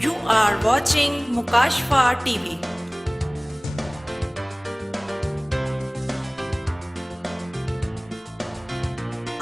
You are watching Mukashfa TV.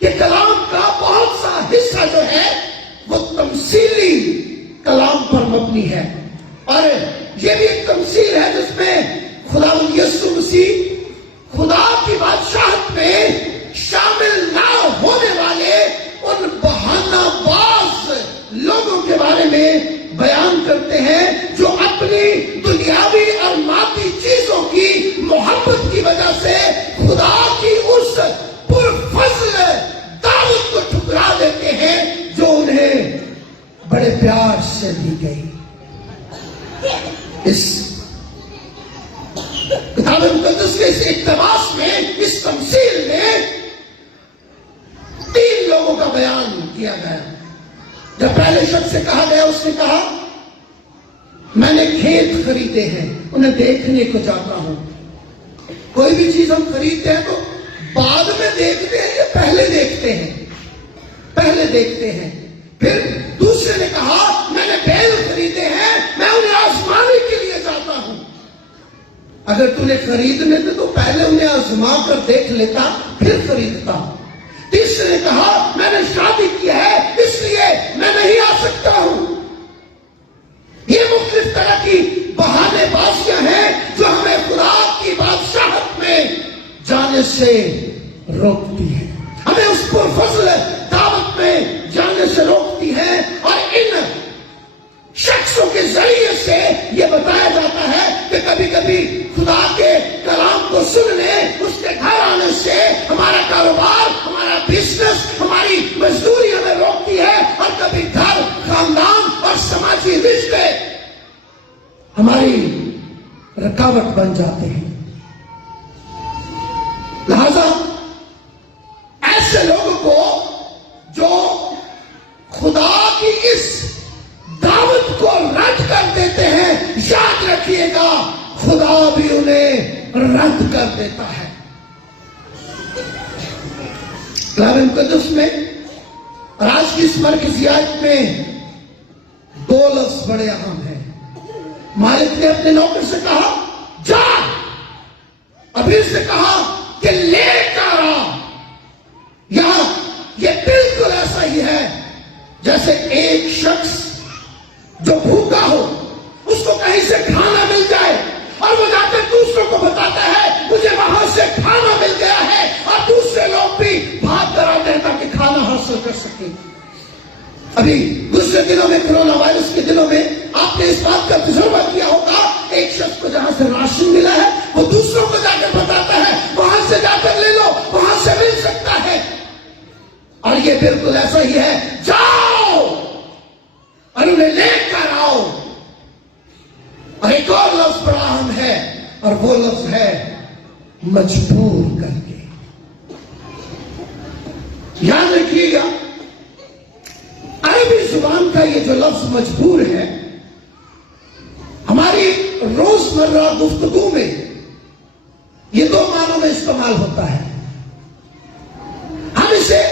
کہ کلام کا بہت سا حصہ جو ہے وہ تمثیلی کلام پر مبنی ہے، اور یہ بھی ایک تمثیل ہے جس میں خدا یسوع مسیح خدا کی بادشاہت میں شامل نہ ہونے والے ان بہانہ باز لوگوں کے بارے میں بیان کرتے ہیں جو اپنی دنیاوی اور مادی چیزوں کی محبت کی وجہ سے خدا کی اس پرفضل دعوت کو ٹھکرا دیتے ہیں جو انہیں بڑے پیار سے دی گئی۔ اس کتاب مقدس کے اس اقتباس میں، اس تمثیل میں 3 لوگوں کا بیان کیا گیا۔ جب پہلے شخص سے کہا گیا، اس نے کہا میں نے کھیت خریدے ہیں، انہیں دیکھنے کو جاتا ہوں۔ کوئی بھی چیز ہم خریدتے ہیں تو بعد میں دیکھتے ہیں یا پہلے دیکھتے ہیں؟ پہلے دیکھتے ہیں۔ پھر دوسرے نے کہا میں نے بیل خریدے ہیں، میں انہیں آزمانے کے لیے جاتا ہوں۔ اگر تُونے خریدنے تھے تو پہلے انہیں آزما کر دیکھ لیتا، پھر خریدتا۔ تیسرے نے کہا میں نے شادی کی ہے اس لیے میں نہیں آ سکتا ہوں۔ یہ مختلف طرح کی بہانے بازیاں ہیں جو ہمیں خدا کی بادشاہت میں جانے سے روکتی ہے، ہمیں اس پرفضل دعوت میں جانے سے روکتی ہے، اور ان شخصوں کے ذریعے سے یہ بتایا جاتا ہے کہ کبھی کبھی خدا کے کلام کو سننے، اس کے گھر آنے سے ہمارا کاروبار، ہمارا بزنس، ہماری مزدوری ہمیں روکتی ہے، اور کبھی گھر، خاندان اور سماجی رشتے ہماری رکاوٹ بن جاتے ہیں۔ لہذا ایسے لوگوں کو جو خدا کی اس دعوت کو رد کر دیتے ہیں، یاد رکھیے گا خدا بھی انہیں رد کر دیتا ہے۔ کلام مقدس میں اور آج کی اس مرکزی آیت میں 2 لفظ بڑے اہم ہیں۔ مالک نے اپنے نوکر سے کہا جا، اور پھر سے کہا کہ لے کر آ۔ یہاں یہ بالکل ایسا ہی ہے جیسے ایک شخص جو بھوکا ہو، اس کو کہیں سے کھانا مل جائے اور وہ جا کر دوسروں کو بتاتا ہے مجھے وہاں سے کھانا مل گیا ہے، اور دوسرے لوگ بھی بھاگ کر آتے ہیں تاکہ کھانا حاصل کر سکیں۔ ابھی دوسرے دنوں میں، کرونا وائرس کے دنوں میں، آپ نے اس بات کا تجربہ کیا ہوگا، ایک شخص کو جہاں سے راشن ملا ہے وہ دوسروں کو جا کر بتاتا ہے وہاں سے جا کر لے لو، وہاں سے مل سکتا ہے۔ اور یہ بالکل ایسا ہی ہے، جاؤ اور انہیں لے کر آؤ۔ اور ایک اور لفظ بڑا اہم ہے، اور وہ لفظ ہے مجبور کر کے۔ یاد رکھیے گا عربی زبان کا یہ جو لفظ مجبور ہے، ہماری روزمرہ گفتگو میں یہ 2 معنوں میں استعمال ہوتا ہے۔ ہم اسے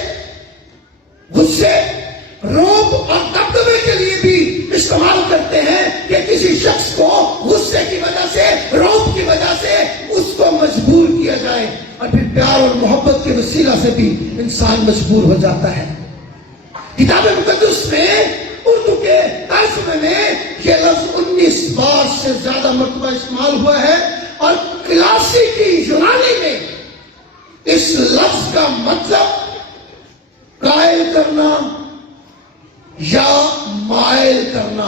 غصے، روب اور دبدبے کے لیے بھی استعمال کرتے ہیں کہ کسی شخص کو غصے کی وجہ سے، روب کی وجہ سے اس کو مجبور کیا جائے، اور پھر پیار اور محبت کے وسیلہ سے بھی انسان مجبور ہو جاتا ہے۔ کتاب مقدس میں اردو کے ترجمے میں یہ لفظ 19 بار سے زیادہ مرتبہ استعمال ہوا ہے، اور کلاسیکی یونانی میں اس لفظ کا مطلب قائل کرنا یا مائل کرنا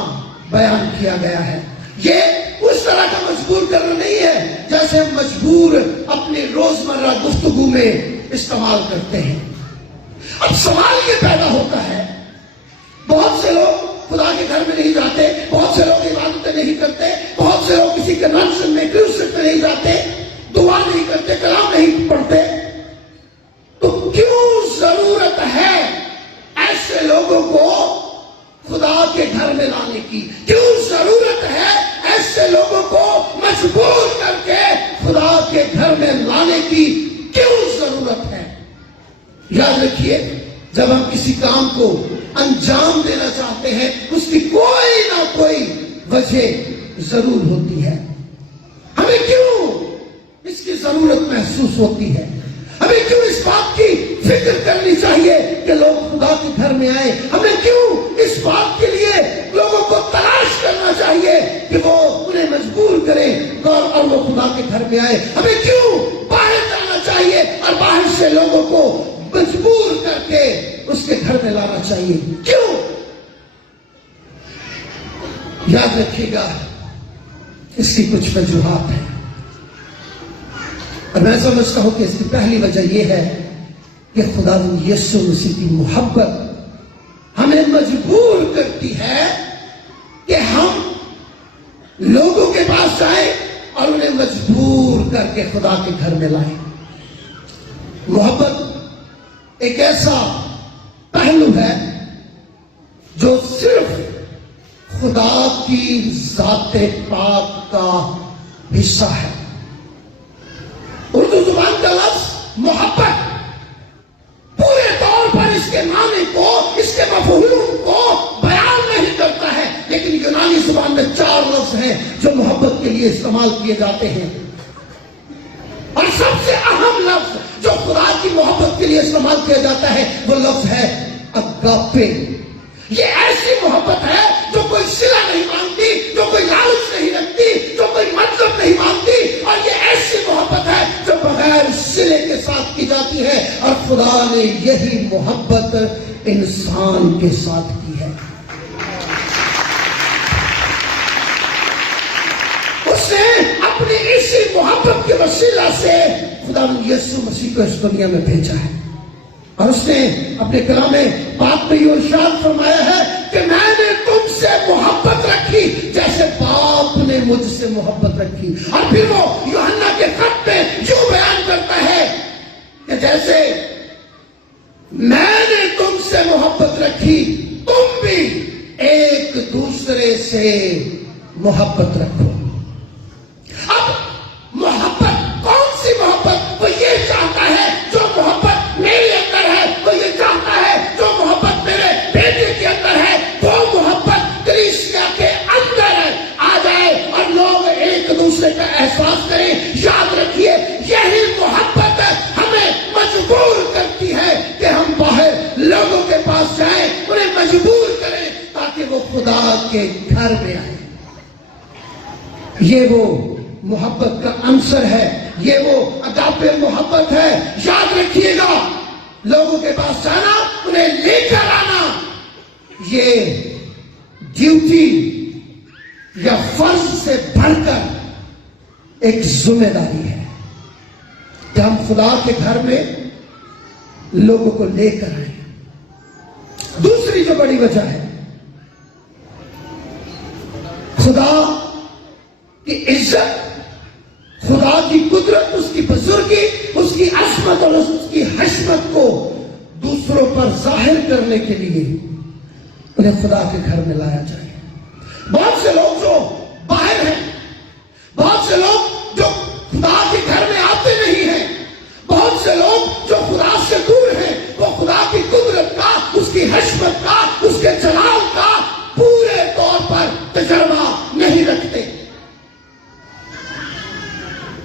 بیان کیا گیا ہے۔ یہ اس طرح کا مجبور کرنا نہیں ہے جیسے ہم مجبور اپنی روزمرہ گفتگو میں استعمال کرتے ہیں۔ اب سوال یہ پیدا ہوتا ہے، بہت سے لوگ خدا کے گھر میں نہیں جاتے، بہت سے لوگ عبادتیں نہیں کرتے، بہت سے لوگ کسی کنونشن میں، کرسمس میں نہیں جاتے، دعا نہیں کرتے، کلام نہیں پڑھتے، تو کیوں ضرورت ہے ایسے لوگوں کو خدا کے گھر میں لانے کی؟ کیوں ضرورت ہے ایسے لوگوں کو مجبور کر کے خدا کے گھر میں لانے کی؟ کیوں ضرورت ہے؟ یاد رکھیے، جب ہم کسی کام کو انجام دینا چاہتے ہیں اس کی کوئی نہ کوئی وجہ ضرور ہوتی ہے۔ ہمیں کیوں اس کی ضرورت محسوس ہوتی ہے؟ ہمیں کیوں اس بات کی فکر کرنی چاہیے میں آئے. ہمیں کیوں اس بات کے لیے لوگوں کو تلاش کرنا چاہیے کہ وہ انہیں مجبور کریں اور وہ خدا کے گھر میں آئے. ہمیں کیوں باہر جانا چاہیے اور باہر سے لوگوں کو مجبور کر کے اس کے گھر میں لانا چاہیے؟ کیوں؟ یاد رکھیے گا اس کی کچھ وجوہات ہیں، اور میں سمجھتا ہوں کہ اس کی پہلی وجہ یہ ہے کہ خدا یسوع مسیح کی محبت ہمیں مجبور کرتی ہے کہ ہم لوگوں کے پاس جائیں اور انہیں مجبور کر کے خدا کے گھر میں لائیں. محبت ایک ایسا پہلو ہے جو صرف خدا کی ذات پاک کا حصہ ہے. اردو زبان کا لفظ محبت پورے طور پر اس کے معنی کو، اس کے مفہوم کو بیان نہیں کرتا ہے، لیکن یونانی زبان میں 4 لفظ ہیں جو محبت کے لیے استعمال کیے جاتے ہیں. اور سب سے اہم لفظ جو خدا کی محبت کے لیے استعمال کیا جاتا ہے وہ لفظ ہے اگاپے. یہ ایسی محبت ہے جو کوئی صلہ نہیں مانگتی، جو کوئی لالچ نہیں رکھتی، جو کوئی مطلب نہیں مانگتی، اور یہ ایسی محبت ہے جو بغیر صلے کے ساتھ کی جاتی ہے. اور خدا نے یہی محبت انسان کے ساتھ کی ہے. اس نے اپنی اسی محبت کے وسیلہ سے خدا یسوع مسیح کو اس دنیا میں بھیجا ہے، اور اس نے اپنے کلام پاک میں یہ ارشاد فرمایا ہے کہ میں نے تم سے محبت رکھی جیسے باپ نے مجھ سے محبت رکھی. اور پھر وہ یوحنا کے خط میں یوں بیان کرتا ہے کہ جیسے میں نے تم سے محبت رکھی تم بھی ایک دوسرے سے محبت رکھو. اب محبت کون سی محبت؟ وہ یہ چاہتا ہے جو محبت میرے اندر ہے، وہ یہ چاہتا ہے جو محبت میرے بیٹے کے اندر ہے، وہ محبت کلیسیا کے اندر آ جائے اور لوگ ایک دوسرے کا احساس کریں. یاد رکھیے یہی محبت ہمیں مجبور کرتی ہے کہ ہم باہر لوگوں کے پاس جائیں، انہیں مجبور کریں تاکہ وہ خدا کے گھر میں آئیں. یہ وہ محبت کا عنصر ہے، یہ وہ اگاپے محبت ہے. یاد رکھیے گا لوگوں کے پاس جانا، انہیں لے کر آنا، یہ ڈیوٹی یا فرض سے بڑھ کر ایک ذمہ داری ہے کہ ہم خدا کے گھر میں لوگوں کو لے کر آئیں. دوسری جو بڑی وجہ ہے، خدا کی عزت، خدا کی قدرت، اس کی بزرگی، اس کی عظمت اور اس کی حشمت کو دوسروں پر ظاہر کرنے کے لیے انہیں خدا کے گھر میں لایا جائے. بہت سے لوگ جو باہر ہیں، بہت سے لوگ جو خدا کے گھر میں آتے نہیں ہیں، بہت سے لوگ جو خدا سے دور ہیں، وہ خدا کی قدرت کا، اس کی حشمت کا، اس کے جلال کا پورے طور پر تجربہ نہیں رکھتے.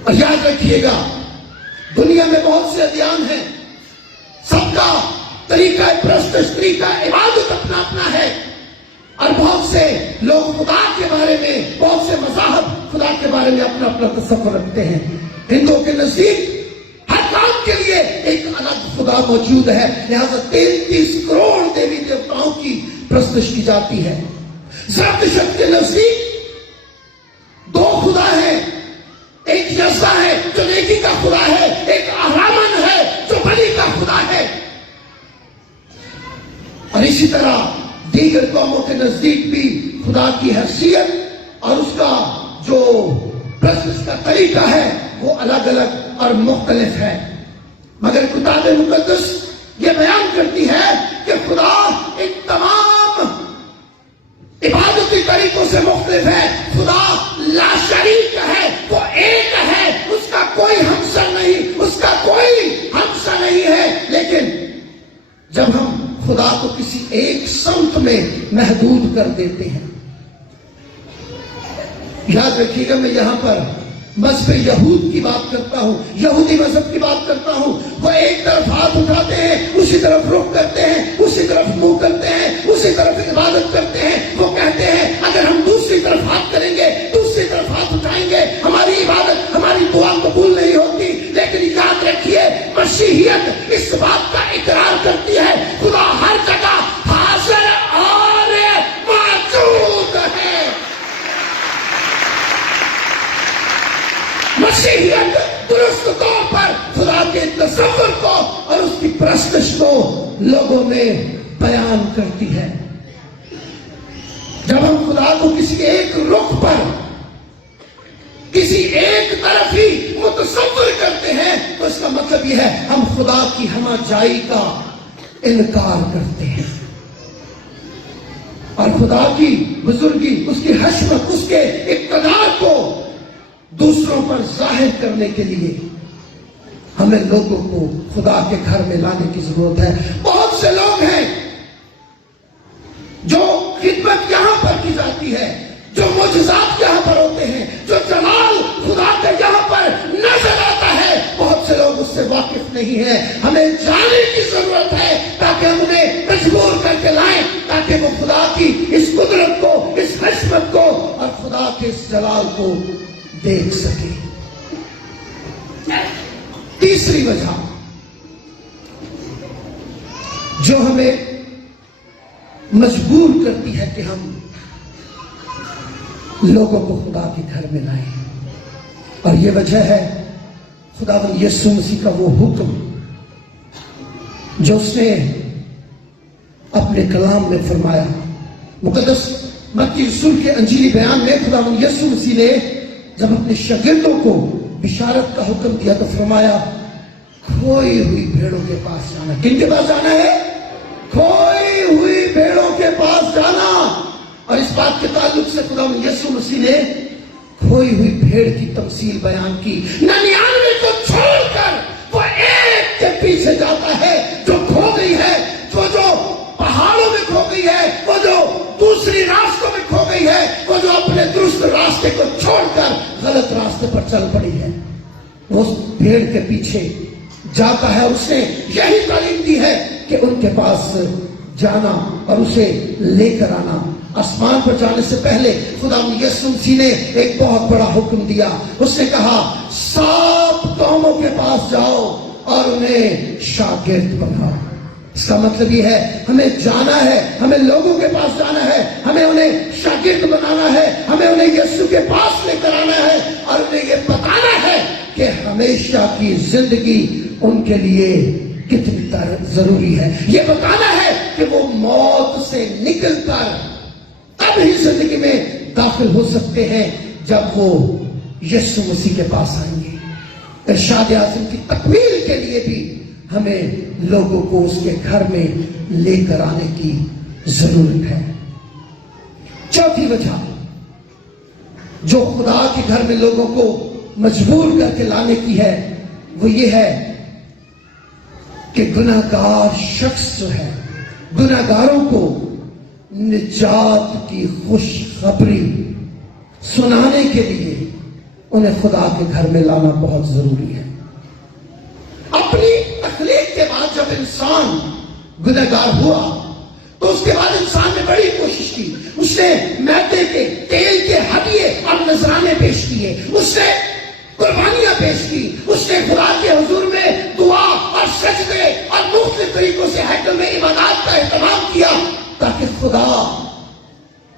اور یاد رکھیے گا دنیا میں بہت سے ادیان ہیں، سب کا طریقہ پرستش، طریقہ عبادت اپنا اپنا ہے، اور بہت سے لوگ خدا کے بارے میں، بہت سے مذاہب خدا کے بارے میں اپنا اپنا تصور رکھتے ہیں. ہندوؤں کے نزدیک ہر کام کے لیے ایک الگ خدا موجود ہے، لہذا 33 کروڑ دیوی دیوتاؤں کی پرستش کی جاتی ہے. زرتشت کے نزدیک 2 خدا ہیں، ایک یزدا ہے جو نیکی کا خدا ہے، ایک اہرامن ہے جو بلی کا خدا ہے. اور اسی طرح دیگر قوموں کے نزدیک بھی خدا کی حیثیت اور اس کا جو پرستش کا طریقہ ہے وہ الگ الگ اور مختلف ہے. مگر کتاب مقدس یہ بیان کرتی ہے کہ خدا ان تمام عبادتی طریقوں سے مختلف ہے. خدا لا شریک ہے، وہ ایک ہے، اس کا کوئی ہمسر نہیں، اس کا کوئی ہمسر نہیں ہے. لیکن جب ہم خدا کو کسی ایک سمت میں محدود کر دیتے ہیں، یاد رکھیے گا میں یہاں پر مذہب یہود کی بات کرتا ہوں، یہودی مذہب کی بات کرتا ہوں. وہ ایک طرف ہاتھ اٹھاتے ہیں، اسی طرف رخ کرتے ہیں، اسی طرف منہ کر عبادت کرتے ہیں وہ کہتے ہیں اگر ہم دوسری طرف ہاتھ کریں گے, دوسری طرف ہاتھ اٹھائیں گے, ہماری عبادت, ہماری دعا قبول نہیں ہوتی. لیکن یاد رکھیے مسیحیت اس بات کا اقرار کرتی ہے خدا ہر جگہ حاضر اور موجود ہے. مسیحیت درست طور پر خدا کے تصور کو اور اس کی پرستش کو لوگوں میں بیان کرتی ہے. جب ہم خدا کو کسی ایک رخ پر, کسی ایک طرف ہی متصور کرتے ہیں تو اس کا مطلب یہ ہے ہم خدا کی ہمہ جائی کا انکار کرتے ہیں. اور خدا کی بزرگی, اس کی حشمت, اس کے اقتدار کو دوسروں پر ظاہر کرنے کے لیے ہمیں لوگوں کو خدا کے گھر میں لانے کی ضرورت ہے. بہت سے لوگ ہیں جو خدمت یہاں پر کی جاتی ہے, جو معجزات یہاں پر ہوتے ہیں, جو جلال خدا کا یہاں پر نظر آتا ہے, بہت سے لوگ اس سے واقف نہیں ہیں. ہمیں جانے کی ضرورت ہے تاکہ ہم انہیں مجبور کر کے لائیں, تاکہ وہ خدا کی اس قدرت کو, اس حشمت کو اور خدا کے اس جلال کو دیکھ سکے. تیسری وجہ جو ہمیں مجبور کرتی ہے کہ ہم لوگوں کو خدا کے گھر میں لائیں, اور یہ وجہ ہے خداوند یسوع مسیح کا وہ حکم جو اس نے اپنے کلام میں فرمایا. مقدس متی رسول کے انجیلی بیان میں خداوند یسوع مسیح نے جب اپنے شاگردوں کو بشارت کا حکم دیا تو فرمایا کھوئی ہوئی بھیڑوں کے پاس جانا. کن کے پاس جانا ہے؟ کھوئی ہوئی بھیڑوں کے پاس جانا. اور اس بات کے تعلق سے خداوند یسوع مسیح نے کھوئی ہوئی بھیڑ کی تمثیل بیان کی. 99 کو چھوڑ کر وہ ایک کے پیچھے جاتا ہے جو کھو گئی ہے, وہ جو پہاڑوں میں کھو گئی ہے, وہ جو دوسری راستوں میں کھو گئی ہے, وہ جو اپنے درست راستے کو چھوڑ کر غلط راستے پر چل پڑی ہے. وہ اس بھیڑ کے پیچھے جاتا ہے. اس نے یہی تعلیم دی ہے کہ ان کے پاس جانا اور اسے لے کر آنا. آسمان پر جانے سے پہلے خدا یسوع مسیح نے ایک بہت بڑا حکم دیا. اس نے کہا 7 قوموں کے پاس جاؤ اور انہیں شاگرد بناؤ. اس کا مطلب یہ ہے ہمیں جانا ہے, ہمیں لوگوں کے پاس جانا ہے, ہمیں انہیں شاگرد بنانا ہے, ہمیں انہیں یسوع کے پاس لے کر آنا ہے اور انہیں یہ بتانا ہے کہ ہمیشہ کی زندگی ان کے لیے کتنی ضروری ہے. یہ بتانا ہے کہ وہ موت سے نکل کر تب ہی زندگی میں داخل ہو سکتے ہیں جب وہ یسوع مسیح کے پاس آئیں گے. ارشاد اعظم کی تکمیل کے لیے بھی ہمیں لوگوں کو اس کے گھر میں لے کر آنے کی ضرورت ہے. چوتھی وجہ جو خدا کے گھر میں لوگوں کو مجبور کر کے لانے کی ہے وہ یہ ہے کہ گناہگار شخص جو ہے, گناہگاروں کو نجات کی خوشخبری سنانے کے لیے انہیں خدا کے گھر میں لانا بہت ضروری ہے. اپنی تخلیق کے بعد جب انسان گنہگار ہوا تو اس کے بعد انسان نے بڑی کوشش کی. اس نے میدے کے, تیل کے ہدیے اور نذرانے پیش کیے, اس نے قربانیاں پیش کی, اس نے خدا کے حضور میں دعا اور سجدے اور مختلف طریقوں سے ہیکل میں عبادات کا اہتمام کیا تاکہ خدا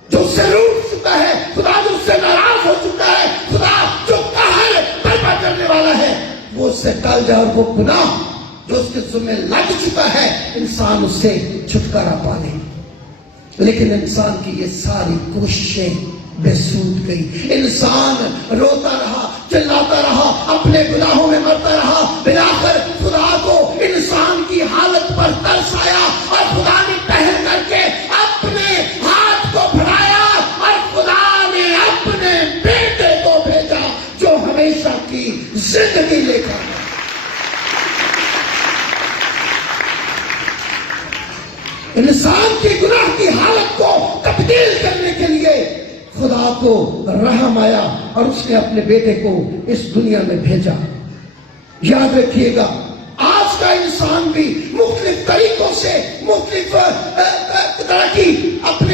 جو اس سے روٹھ چکا ہے, خدا جو اس سے ناراض ہو چکا ہے, خدا جو قہر برپا کرنے والا ہے وہ اس سے ٹل جائے اور وہ گناہ جو اس کے ذمہ لگ چکا ہے انسان اس سے چھٹکارا پا لے. لیکن انسان کی یہ ساری کوششیں بے سود گئی. انسان روتا رہا, چلاتا رہا, اپنے گناہوں میں مرتا رہا. بلاخر خدا کو انسان کی حالت پر ترس آیا اور خدا نے پہل کر کے اپنے ہاتھ کو بڑھایا اور خدا نے اپنے بیٹے کو بھیجا جو ہمیشہ کی زندگی لے کر. انسان کے گناہ کی حالت کو تبدیل کرنے کے لیے خدا کو رحم آیا اور اس نے اپنے بیٹے کو اس دنیا میں بھیجا. یاد رکھیے گا آج کا انسان بھی مختلف طریقوں سے, مختلف طرح کی اپنے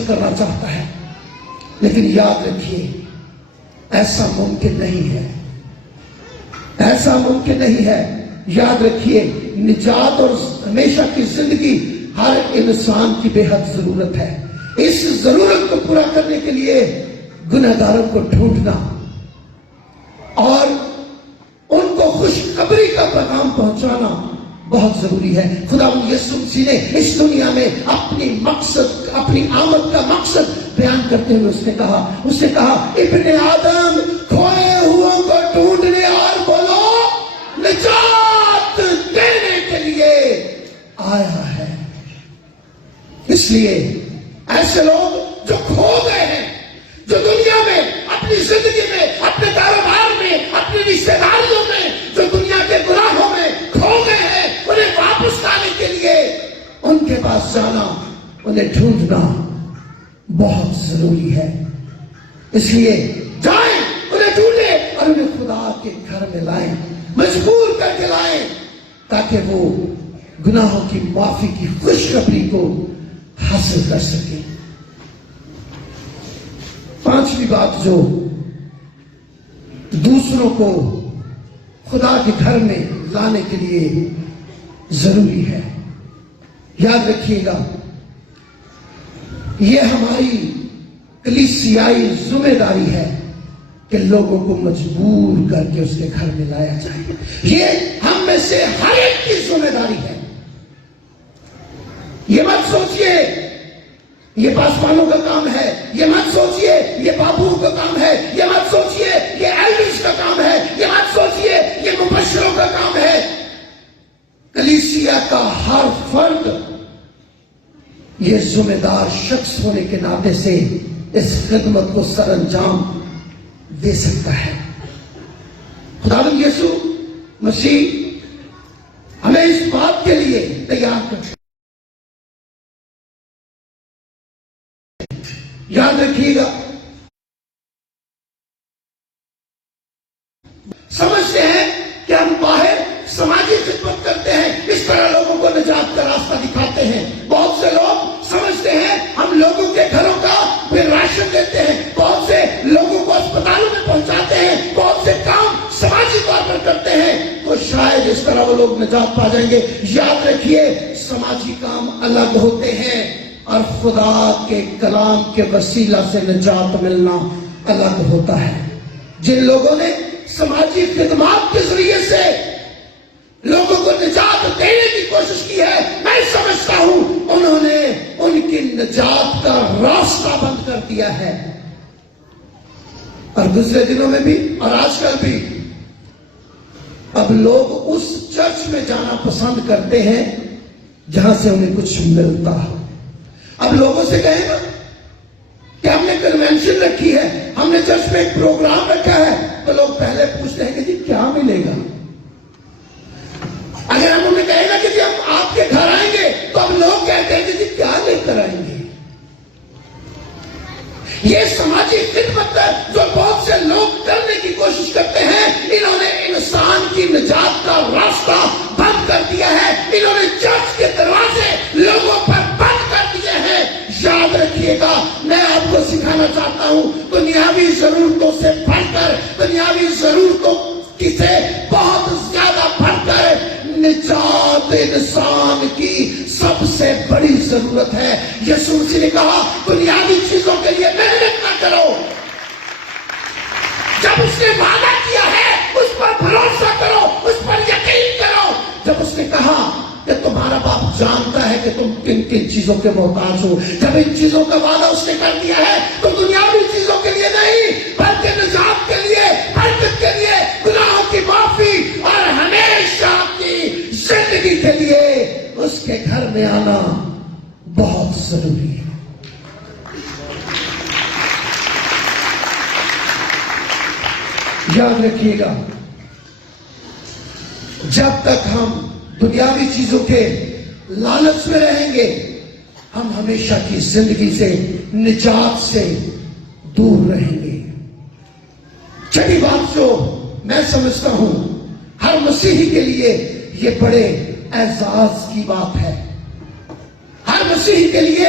حاصل کرنا چاہتا ہے، لیکن یاد رکھیے ایسا ممکن نہیں ہے، ایسا ممکن نہیں ہے۔ یاد رکھیے نجات اور ہمیشہ کی زندگی ہر انسان کی بے حد ضرورت ہے۔ اس ضرورت کو پورا کرنے کے لیے گنہگاروں کو ڈھونڈنا اور ان کو خوشخبری کا پیغام پہنچانا بہت ضروری ہے۔ خدا یسوع مسیح نے اس دنیا میں اپنی آمد کا مقصد بیان کرتے ہوئے اس نے کہا ابن آدم کھوئے ہوا کو ڈھونڈنے اور بولو نجات دینے کے لیے آیا ہے۔ اس لیے ایسے لوگ جو کھو گئے ہیں، جو دنیا میں اپنی زندگی میں، اپنے کاروبار میں، اپنی رشتے داریوں میں، جو دنیا کے گناہوں میں کھو گئے ہیں، انہیں واپس لانے کے لیے ان کے پاس جانا، انہیں ڈھونڈنا بہت ضروری ہے۔ اس لیے جائیں، انہیں ڈھونڈیں اور انہیں خدا کے گھر میں لائیں، مجبور کر کے لائیں، تاکہ وہ گناہوں کی معافی کی خوشخبری کو حاصل کر سکیں۔ پانچویں بات جو دوسروں کو خدا کے گھر میں لانے کے لیے ضروری ہے، یاد رکھیے گا یہ ہماری کلیسیائی ذمہ داری ہے کہ لوگوں کو مجبور کر کے اس کے گھر میں لایا جائے۔ یہ ہم میں سے ہر ایک کی ذمہ داری ہے۔ یہ مت سوچئے یہ پاسبانوں کا کام ہے، یہ مت سوچئے یہ بابوؤں کا کام ہے، یہ مت سوچئے یہ ایلڈرز کا کام ہے، یہ مت سوچئے یہ مبشروں کا کام ہے۔ کلیسیا کا ہر فرد یہ ذمہ دار شخص ہونے کے ناطے سے اس خدمت کو سر انجام دے سکتا ہے۔ خداوند یسوع مسیح ہمیں اس بات کے لیے تیار کرتے ہیں۔ یاد رکھیے گا سمجھتے ہیں کہ ہم باہر سماجی خدمت کرتے ہیں، اس طرح لوگوں کو نجات کا راستہ دکھاتے ہیں۔ بہت سے لوگ سمجھتے ہیں ہم لوگوں کے گھروں کا پھر راشن دیتے ہیں، بہت سے لوگوں کو اسپتالوں میں پہنچاتے ہیں، بہت سے کام سماجی طور پر کرتے ہیں، تو شاید اس طرح وہ لوگ نجات پا جائیں گے۔ یاد رکھیے سماجی کام الگ ہوتے ہیں اور خدا کے کلام کے وسیلہ سے نجات ملنا الگ ہوتا ہے۔ جن لوگوں نے سماجی خدمات کے ذریعے سے لوگوں کو نجات دینے کی کوشش کی ہے، میں سمجھتا ہوں انہوں نے ان کی نجات کا راستہ بند کر دیا ہے۔ اور گزرے دنوں میں بھی اور آج کل بھی اب لوگ اس چرچ میں جانا پسند کرتے ہیں جہاں سے انہیں کچھ ملتا ہو۔ اب لوگوں سے کہیں نا کہ ہم نے کنونشن رکھی ہے، ہم نے چرچ میں ایک پروگرام رکھا ہے، تو لوگ پہلے پوچھتے ہیں کہ جی کیا ملے گا۔ اگر ہم انہیں کہیں گا کہ جی ہم آپ کے گھر آئیں گے، تو اب لوگ کہتے ہیں کہ جی کیا لے کر آئیں گے۔ یہ سماجی خدمت ہے جو بہت سے لوگ کرنے کی کوشش کرتے ہیں، انہوں نے انسان کی نجات کا راستہ بند کر دیا ہے، انہوں نے چرچ کے دروازے لوگوں پر بند کر دیے ہیں۔ یاد رکھیے گا میں آپ کو سکھانا چاہتا ہوں، دنیاوی ضرورتوں سے بڑھ کر، دنیاوی ضرورتوں سے بہت زیادہ بڑھ کر نجات انسان کی سب سے بڑی ضرورت ہے۔ یسوع مسیح نے کہا دنیاوی چیزوں کے لیے محنت نہ کرو، جب اس نے وعدہ کیا ہے اس پر بھروسہ کرو، اس پر یقین کرو۔ جب اس نے کہا کہ تمہارا باپ جانتا ہے کہ تم کن کن چیزوں کے محتاج ہو، جب ان چیزوں کا وعدہ اس نے کر دیا ہے تو دنیاوی چیزوں کے لیے نہیں بلکہ نجات کے لیے، برکت کے لیے، گناہوں کی معافی اور ہمیشہ کی زندگی کے لیے اس کے گھر میں آنا بہت ضروری ہے۔ یاد رکھیے گا جب تک ہم دنیاوی چیزوں کے لالچ میں رہیں گے ہم ہمیشہ کی زندگی سے، نجات سے دور رہیں گے۔ چھٹی بات جو میں سمجھتا ہوں ہر مسیحی کے لیے یہ بڑے اعزاز کی بات ہے، ہر مسیحی کے لیے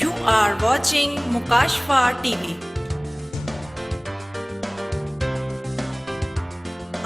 You are watching Mukashfa TV.